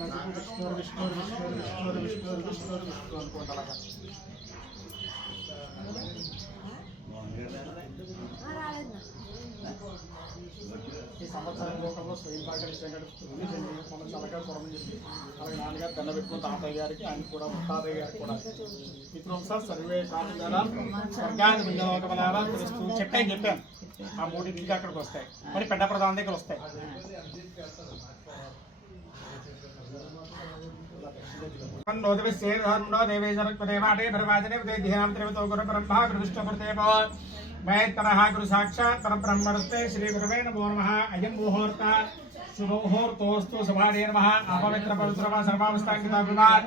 ఈ సంవత్సరం లోకంలో స్వయం పాకరిస్తాం మన చల్లగా చూడమని చెప్పి అలాగే నాన్నగారు దండ పెట్టుకున్న తాతయ్య గారికి ఆయన కూడా తాతయ్య గారికి కూడా పితృంస సర్వే కాకుండా స్వర్గాన్ని వినియోగమనాలా తెలుస్తూ చెప్పాను ఆ మూడింటికి ఇంకా అక్కడికి వస్తాయి మరి పెద్ద ప్రధాన దగ్గర వస్తాయి. गुरु साक्षात् परब्रह्मणस्ते श्री गुरुवे नमो नमः. अयं मुहूर्त शुभमुहूर्तोऽस्तु शुभाडे नमः. अपवित्र पवित्र सर्वावस्थांकिताभिमान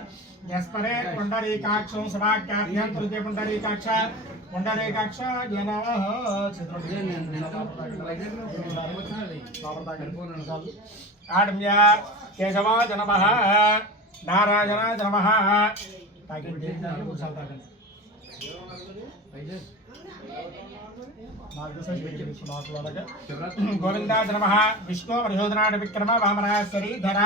यस्परे पुण्डरीकाक्षं सभाख्याभ्यां तृतीय पुण्डरीकाक्ष पुण्डरीकाक्ष नमः. आडम्य केशवाय नमः. नारायणाय नमः. गोविंदाय नमः. विष्णु मधुसूदनाय विक्रम वामनाय श्रीधर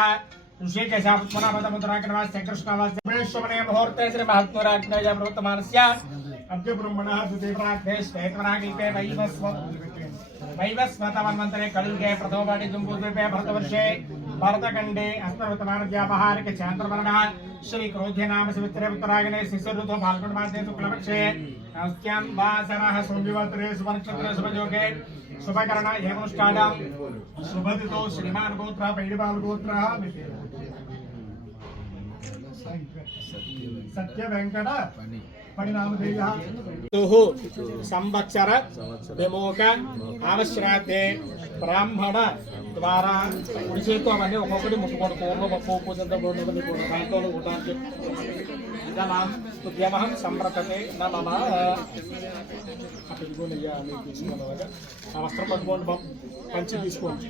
ऋषिकेशात्मनामतमुद्राय श्रीकृष्णाय ब्रह्मणे मुहूर्ते श्री महात्मराज्ञया प्रवर्तमानस्य अद्य ब्रह्मणः द्वितीयप्राग्भे श्वेतवरागीपे वैवस्वतमन्वन्तरे कलियुगे प्रथमपाठि जम्बूद्वीपे भरतवर्षे भरतखण्डे अस्मद्वर्तमानव्यापहारिक चान्द्रवर्णः श्री क्रोध्ये नाम सवित्रे उत्तरायणे शिशिरऋतौ फाल्गुनमासे शुक्लपक्षे नमस्त्यां वासरः सोमवासरे शुभनक्षत्रे शुभयोगे शुभकरण एवमुष्टायां शुभदितो श्रीमान् गोत्रः पैडिपाल गोत्रः सत्य वेंकट संवत्सर विमोक आवश्राद्धे ब्राह्मण द्वारा उड़ीसेतो అవన్నీ ఒక్కొక్కటి ముట్టుకోడు పూర్వ పూజంతో దాంతో ఉంటానికి ఇదనాం స్తుత్యమహం సంప్రతతే నమః. అప్పుడు ఇదిగోనయ్యా మీకు తీసుకున్నాను ఆ వస్త్రం పట్టుకోండి పంచి తీసుకోండి.